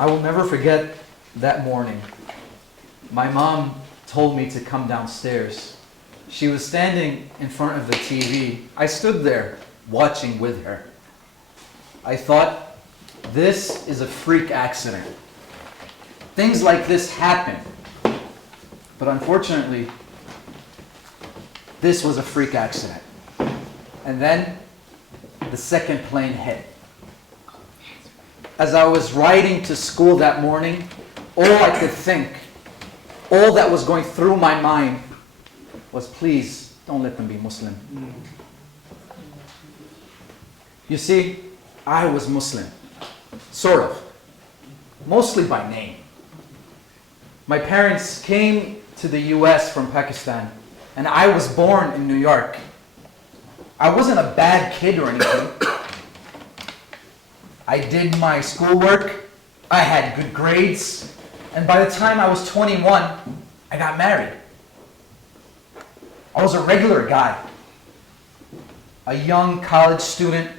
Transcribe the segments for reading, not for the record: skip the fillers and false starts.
I will never forget that morning. My mom told me to come downstairs. She was standing in front of the TV. I stood there watching with her. I thought, this is a freak accident. Things like this happen. But unfortunately, this was a freak accident. And then the second plane hit. As I was riding to school that morning, all I could think, all that was going through my mind was, please, don't let them be Muslim. You see, I was Muslim, sort of, mostly by name. My parents came to the US from Pakistan, and I was born in New York. I wasn't a bad kid or anything. I did my schoolwork, I had good grades, and by the time I was 21, I got married. I was a regular guy, a young college student.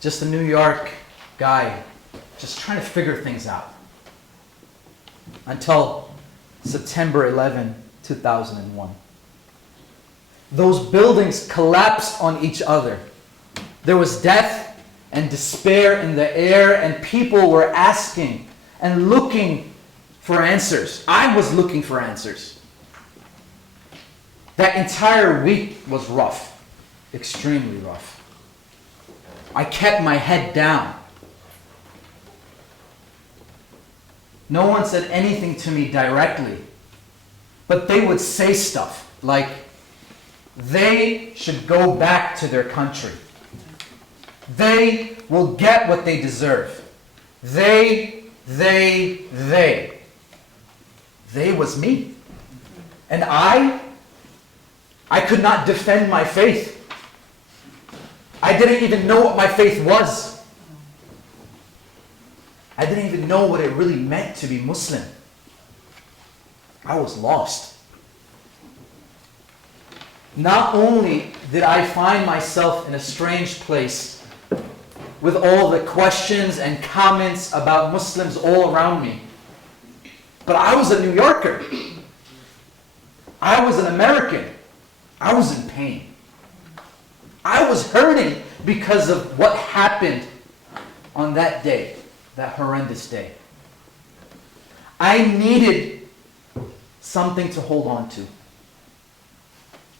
Just a New York guy, just trying to figure things out. Until September 11, 2001. Those buildings collapsed on each other. There was death and despair in the air, and people were asking and looking for answers. I was looking for answers. That entire week was rough, extremely rough. I kept my head down. No one said anything to me directly, but they would say stuff like, they should go back to their country. They will get what they deserve. They was me. And I could not defend my faith. I didn't even know what my faith was. I didn't even know what it really meant to be Muslim. I was lost. Not only did I find myself in a strange place with all the questions and comments about Muslims all around me, but I was a New Yorker. I was an American. I was in pain. I was hurting because of what happened on that day, that horrendous day. I needed something to hold on to.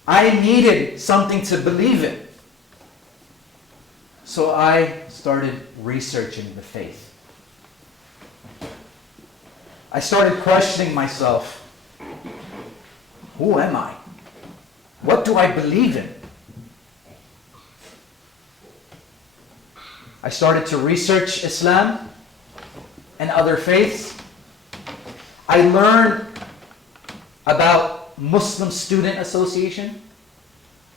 I needed something to believe in. So I started researching the faith. I started questioning myself. Who am I? What do I believe in? I started to research Islam and other faiths. I learned about Muslim Student Association.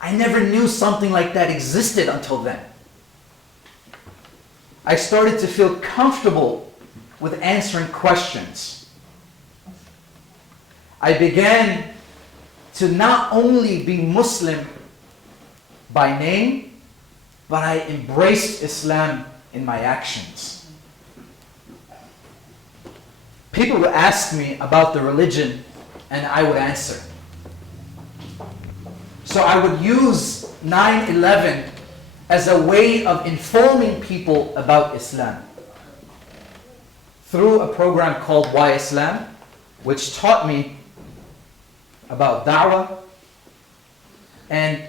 I never knew something like that existed until then. I started to feel comfortable with answering questions. I began to not only be Muslim by name, but I embraced Islam in my actions. People would ask me about the religion, and I would answer. So I would use 9/11 as a way of informing people about Islam through a program called Why Islam, which taught me about da'wah and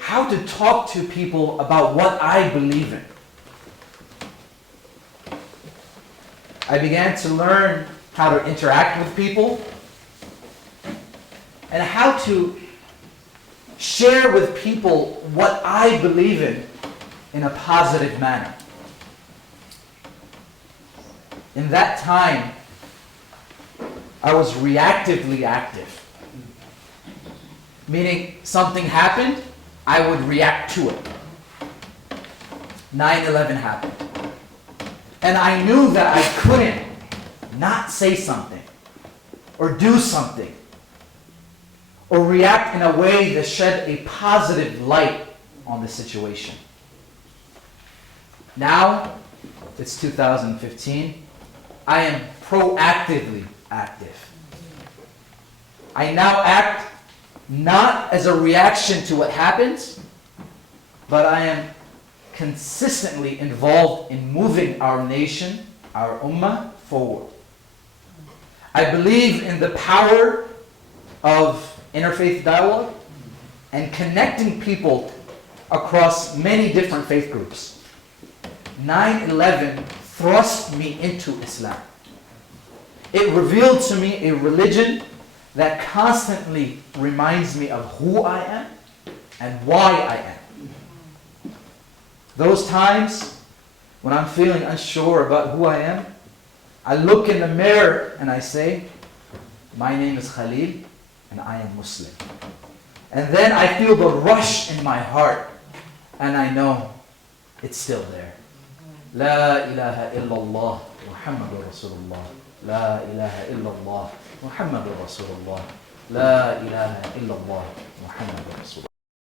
how to talk to people about what I believe in. I began to learn how to interact with people and how to share with people what I believe in a positive manner. In that time, I was reactively active. Meaning something happened, I would react to it. 9/11 happened. And I knew that I couldn't not say something or do something or react in a way that shed a positive light on the situation. Now, it's 2015. I am proactively active. I now act not as a reaction to what happens, but I am consistently involved in moving our nation, our ummah, forward. I believe in the power of interfaith dialogue and connecting people across many different faith groups. 9/11 thrust me into Islam. It revealed to me a religion that constantly reminds me of who I am and why I am. Those times when I'm feeling unsure about who I am, I look in the mirror and I say, my name is Khalil and I am Muslim. And then I feel the rush in my heart and I know it's still there. La ilaha illallah Muhammadur Rasulullah. La ilaha illallah Muhammadur Rasulullah. La ilaha illallah Muhammadur Rasulullah.